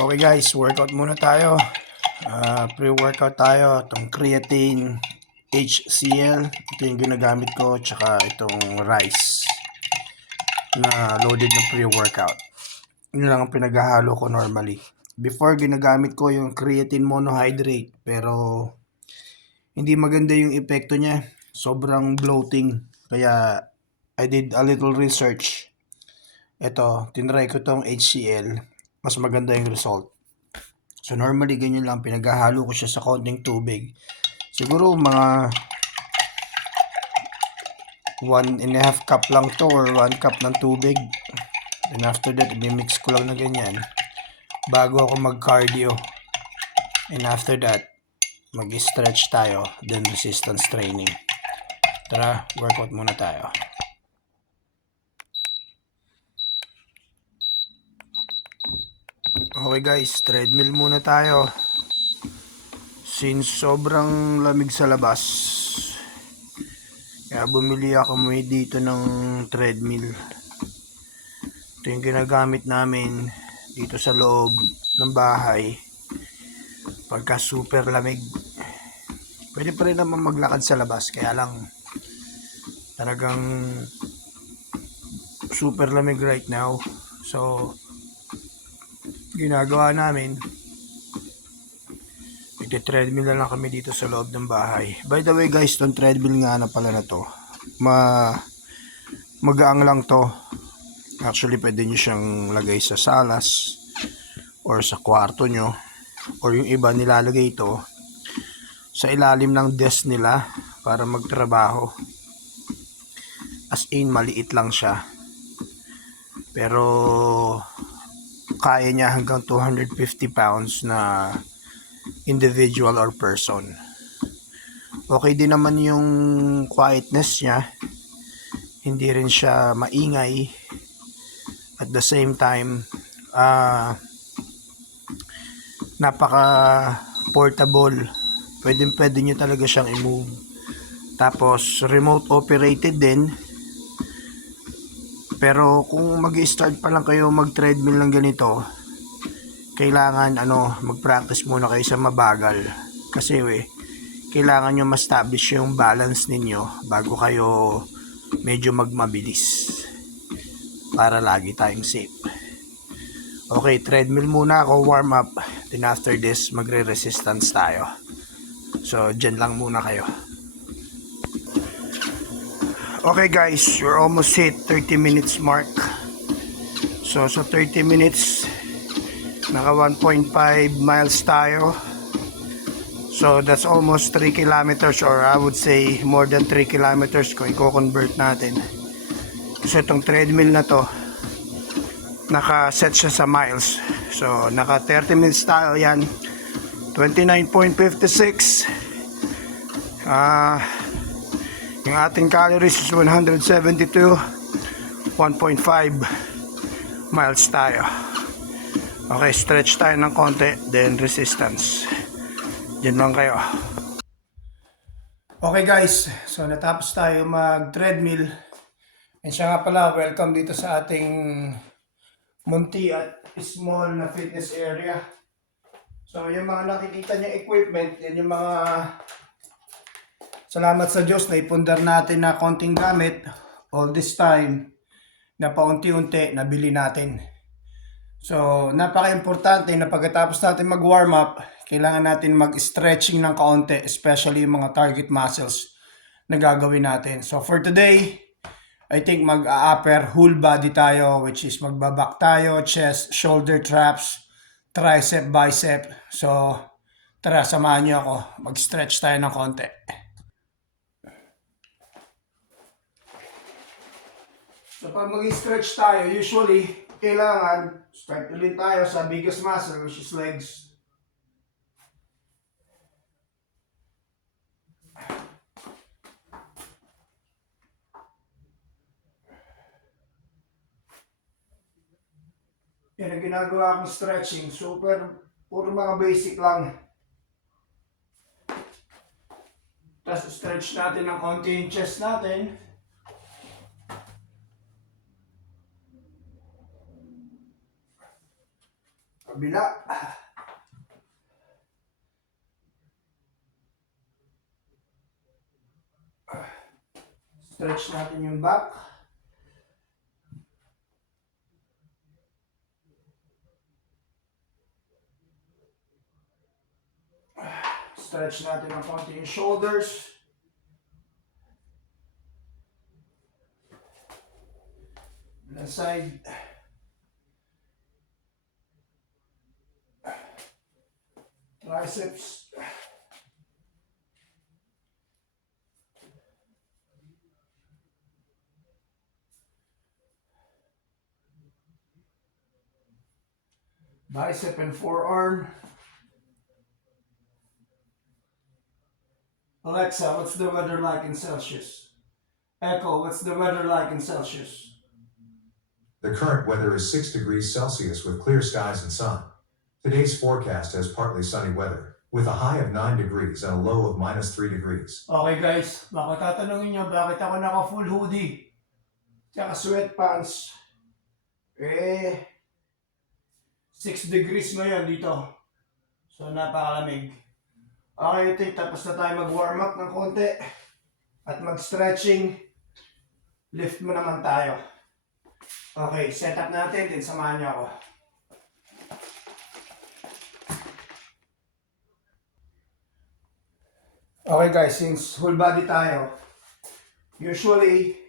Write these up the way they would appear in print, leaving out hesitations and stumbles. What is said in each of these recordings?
Okay guys, workout muna tayo. Pre-workout tayo. Itong creatine, HCl. Ito yung ginagamit ko. Tsaka itong rice na loaded na pre-workout. Yun lang ang pinaghahalo ko normally. Before, ginagamit ko yung creatine monohydrate. Pero hindi maganda yung epekto niya. Sobrang bloating. Kaya I did a little research. Ito, tinry ko itong HCl. Mas maganda yung result. So normally ganyan lang, pinaghahalo ko siya sa konting tubig. Siguro mga 1.5 cup lang to or 1 cup ng tubig. And after that, i-mix ko lang na ganyan bago ako mag-cardio. And after that, mag-stretch tayo, then resistance training. Tara, workout muna tayo. Okay guys, treadmill muna tayo. Since sobrang lamig sa labas, kaya bumili ako dito ng treadmill. Ito yung ginagamit namin dito sa loob ng bahay pagka super lamig. Pwede pa rin naman maglakad sa labas, kaya lang talagang super lamig right now. So ginagawa namin, treadmill na lang kami dito sa loob ng bahay. By the way guys, itong treadmill nga na pala na to, magaang lang to. Actually pwede nyo siyang lagay sa salas or sa kwarto nyo, or yung iba nilalagay ito sa ilalim ng desk nila para magtrabaho. As in, maliit lang siya, pero kaya niya hanggang 250 pounds na individual or person. Okay din naman yung quietness niya, hindi rin siya maingay. At the same time, napaka portable. Pwede nyo talaga siyang i-move. Tapos remote operated din. Pero kung mag-start pa lang kayo mag-treadmill ng ganito, kailangan mag-practice muna kayo sa mabagal. Kasi kailangan nyo ma-establish yung balance ninyo bago kayo medyo magmabilis, para lagi tayong safe. Okay, treadmill muna ako, warm up. Then after this, magre-resistance tayo. So, dyan lang muna kayo. Okay guys, we're almost hit 30 minutes mark. So 30 minutes, naka 1.5 miles tayo. So that's almost 3 kilometers, or I would say more than 3 kilometers kung i-convert natin. So itong treadmill na to, naka-set siya sa miles. So naka 30 minutes tayo yan. 29.56. Yung ating calories is 172. 1.5 miles tayo. Okay, stretch tayo ng konti, then resistance. Diyan lang kayo. Okay guys, so natapos tayo mag-treadmill. And siya nga pala, welcome dito sa ating munti at small na fitness area. So yung mga nakikita niya equipment, yan yung mga, salamat sa Diyos na ipundar natin na konting gamit all this time na paunti-unti nabili natin. So napaka-importante na pagkatapos natin mag-warm up, kailangan natin mag-stretching ng kaunti, especially yung mga target muscles na gagawin natin. So for today, I think mag-upper whole body tayo, which is magbaback tayo, chest, shoulder traps, tricep, bicep. So tara, samahan niyo ako. Mag-stretch tayo ng konti. So pag mag-stretch tayo, usually kailangan start ulit tayo sa biggest muscle, which is legs. Yan ang ginagawa kong stretching. Puro mga basic lang. Tapos stretch natin ng konti yung chest natin. Kabila. Stretch natin yung back. Stretch natin ang konti yung shoulders. The side. Triceps. Bicep and forearm. Alexa, what's the weather like in Celsius? Echo, what's the weather like in Celsius? The current weather is 6 degrees Celsius with clear skies and sun. Today's forecast has partly sunny weather, with a high of 9 degrees and a low of -3 degrees. Okay guys, baka tatanungin nyo bakit ako naka full hoodie tsaka sweatpants. 6 degrees ngayon dito. So napakalamig. Okay, tapos na tayo mag-warm up ng konti at mag-stretching. Lift mo naman tayo. Okay, set up natin, din samahan niyo ako. Okay guys, since whole body tayo, usually,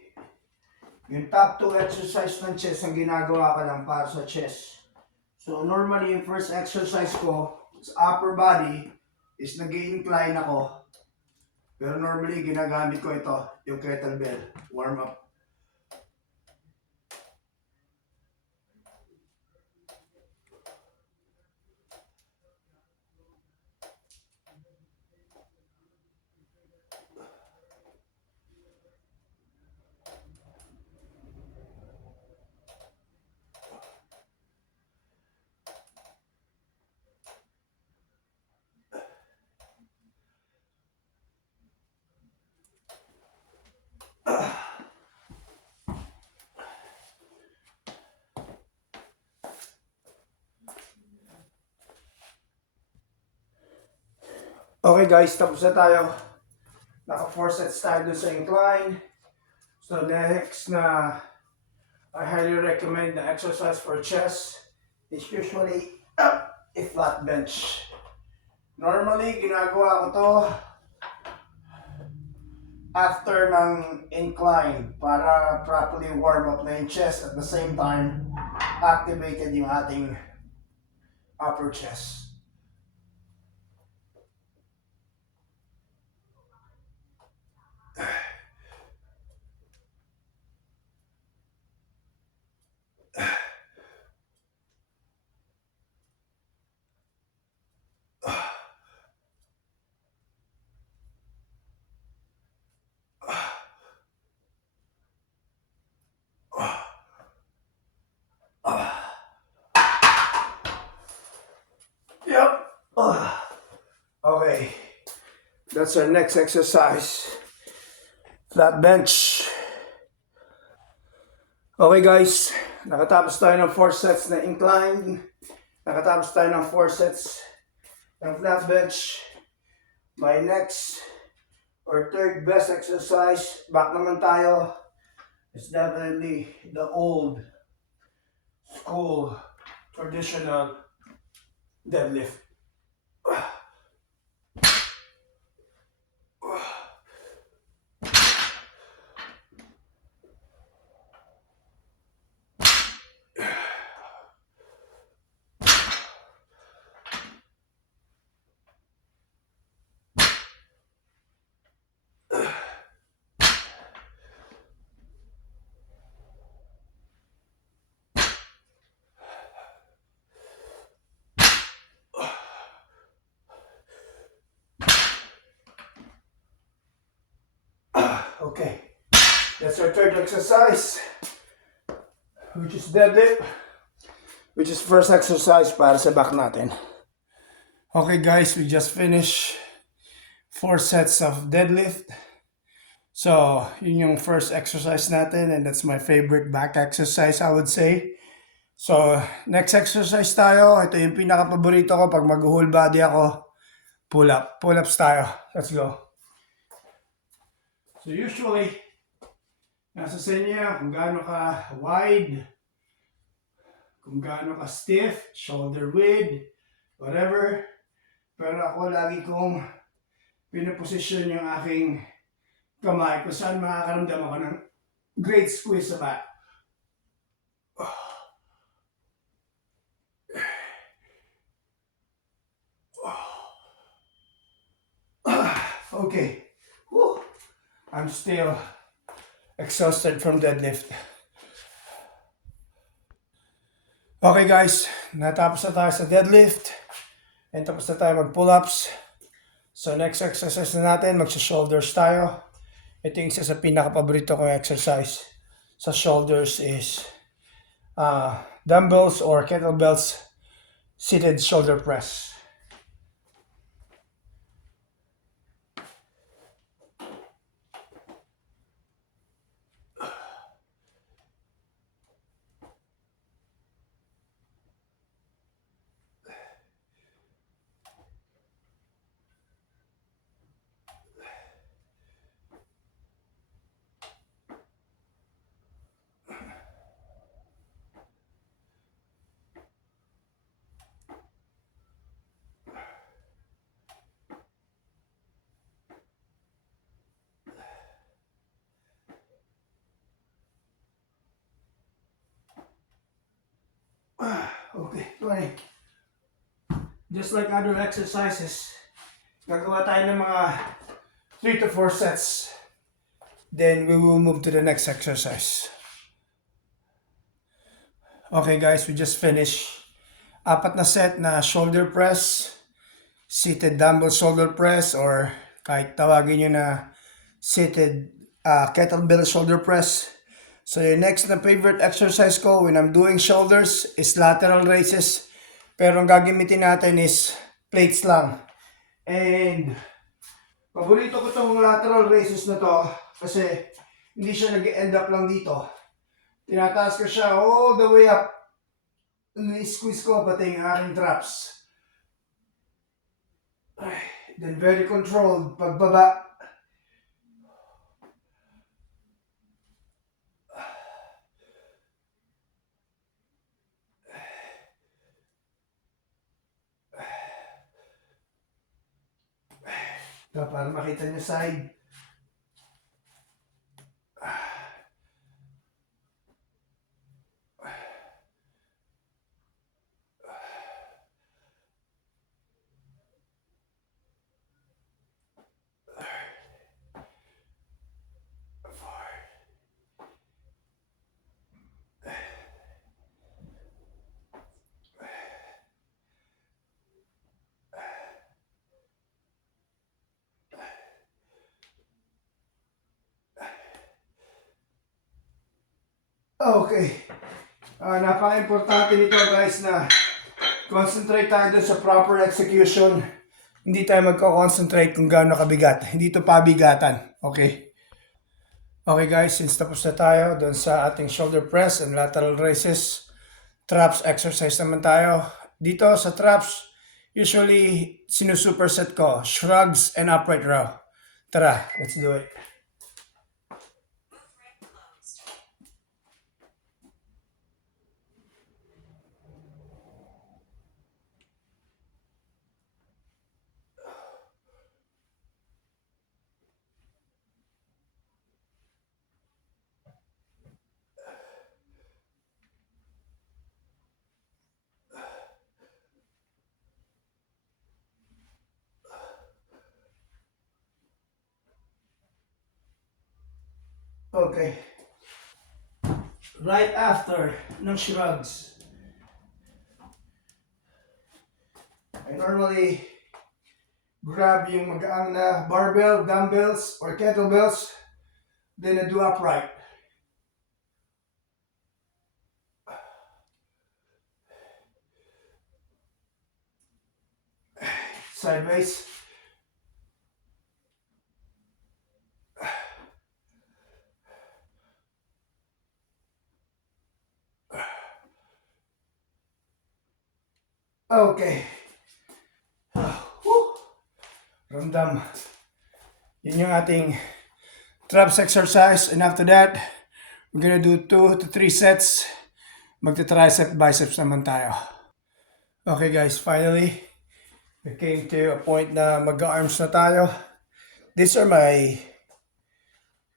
yung top 2 exercise ng chest ang ginagawa ko lang para sa chest. So normally, yung first exercise ko sa upper body is nag-i-incline ako. Pero normally, ginagamit ko ito, yung kettlebell, warm up. Okay guys, tapos na tayo. Naka 4 sets tayo dun sa incline. So next na I highly recommend the exercise for chest is usually a flat bench. Normally, ginagawa ko to after ng incline para properly warm up na yung chest at the same time activated yung ating upper chest. Yep. Okay. That's our next exercise. Flat bench. Okay guys, nakatapos tayo ng 4 sets na incline. Nakatapos tayo ng 4 sets ng flat bench. My next or third best exercise, back naman tayo, is definitely the old school traditional deadlift. Okay, that's our third exercise, which is deadlift, which is first exercise para sa back natin. Okay guys, we just finished 4 sets of deadlift. So, yun yung first exercise natin and that's my favorite back exercise, I would say. So, next exercise tayo. Ito yung pinaka-paborito ko pag mag-whole body ako. Pull up. Pull-ups tayo. Let's go. So, usually, nasa sa inyo yan kung gaano ka wide, kung gaano ka stiff, shoulder width, whatever. Pero ako lagi kong pinaposisyon yung aking kamay kung saan makakaramdam ako ng great squeeze sa back. Okay. Whew. I'm still exhausted from deadlift. Okay guys, natapos na tayo sa deadlift. And tapos na tayo mag-pull-ups. So next exercise na natin, magsa-shoulders tayo. Ito yung isa sa pinaka-paborito kong exercise sa shoulders is dumbbells or kettlebells seated shoulder press. Okay, 20. Just like other exercises, gagawa tayo ng mga 3 to 4 sets. Then we will move to the next exercise. Okay guys, we just finished. 4 na set na shoulder press, seated dumbbell shoulder press, or kahit tawagin nyo na seated kettlebell shoulder press. So yung next na favorite exercise ko when I'm doing shoulders is lateral raises. Pero ang gagamitin natin is plates lang. And paborito ko itong lateral raises na to kasi hindi siya nag-end up lang dito. Tinataas ko siya all the way up. Ni-squeeze ko pati yung aking traps. Then very controlled pagbaba. Para makita nyo side. Okay. Napaka-importante nito guys na concentrate tayo dun sa proper execution. Hindi tayo magko-concentrate kung gaano kabigat. Hindi ito pabigatan. Okay? Okay guys, since tapos na tayo dun sa ating shoulder press and lateral raises, traps exercise naman tayo. Dito sa traps, usually sinusuperset ko shrugs and upright row. Tara, let's do it. Okay. Right after ng shrugs, I normally grab yung magaang na barbell, dumbbells, or kettlebells, then I do upright. Sideways. Okay. Whew. Ramdam. Yun yung ating traps exercise. And after that, we're gonna do 2 to 3 sets. Magta-tricep, biceps naman tayo. Okay guys, finally, we came to a point na mag-arms na tayo. These are my,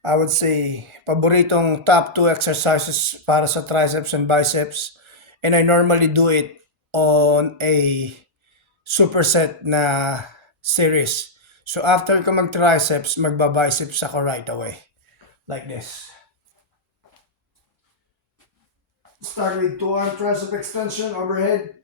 I would say, paboritong top 2 exercises para sa triceps and biceps. And I normally do it on a superset na series. So after ko mag-triceps, magba-biceps ako right away. Like this. Start with 2-arm tricep extension overhead.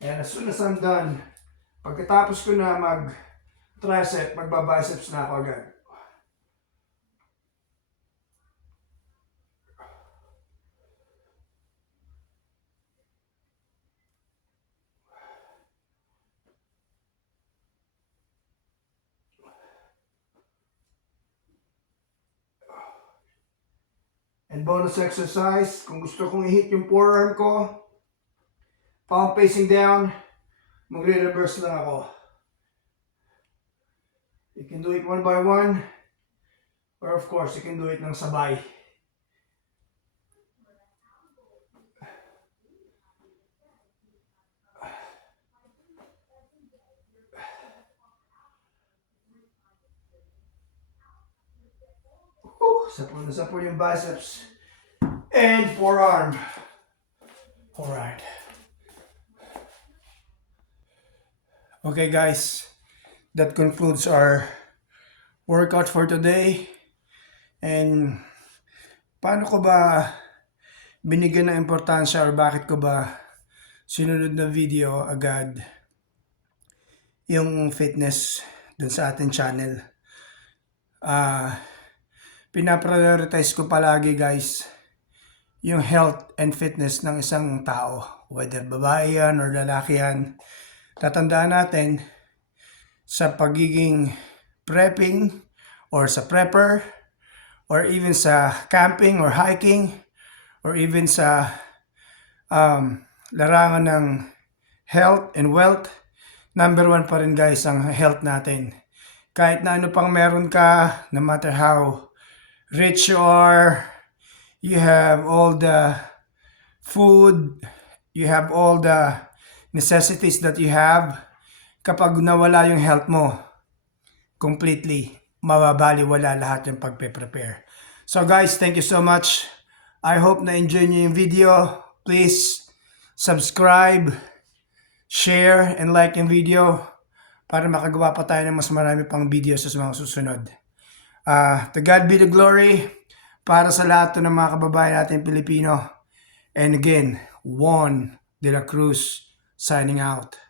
And as soon as I'm done, pagkatapos ko na mag-tricep, magba-biceps na ako agad. And bonus exercise, kung gusto kong i-hit yung forearm ko, palm facing down, magre-reverse lang ako. You can do it one by one, or of course, you can do it ng sabay. Sapul yung biceps and forearm. Alright. Okay guys, that concludes our workout for today. And paano ko ba binigyan ng importansya or bakit ko ba sinunod na video agad yung fitness dun sa ating channel? Pinaprioritize ko palagi guys yung health and fitness ng isang tao, whether babae yan or lalaki yan. Tatandaan natin sa pagiging prepping or sa prepper or even sa camping or hiking or even sa larangan ng health and wealth, number 1 pa rin guys ang health natin. Kahit na ano pang meron ka, no matter how rich you are, you have all the food, you have all the necessities that you have, kapag nawala yung health mo, completely, mababaliwala lahat yung pagpe-prepare. So guys, thank you so much. I hope na-enjoy nyo yung video. Please subscribe, share, and like yung video para makagawa pa tayo ng mas marami pang video sa mga susunod. To God be the glory para sa lahat ng mga kababayan natin Pilipino. And again, Juan de la Cruz signing out.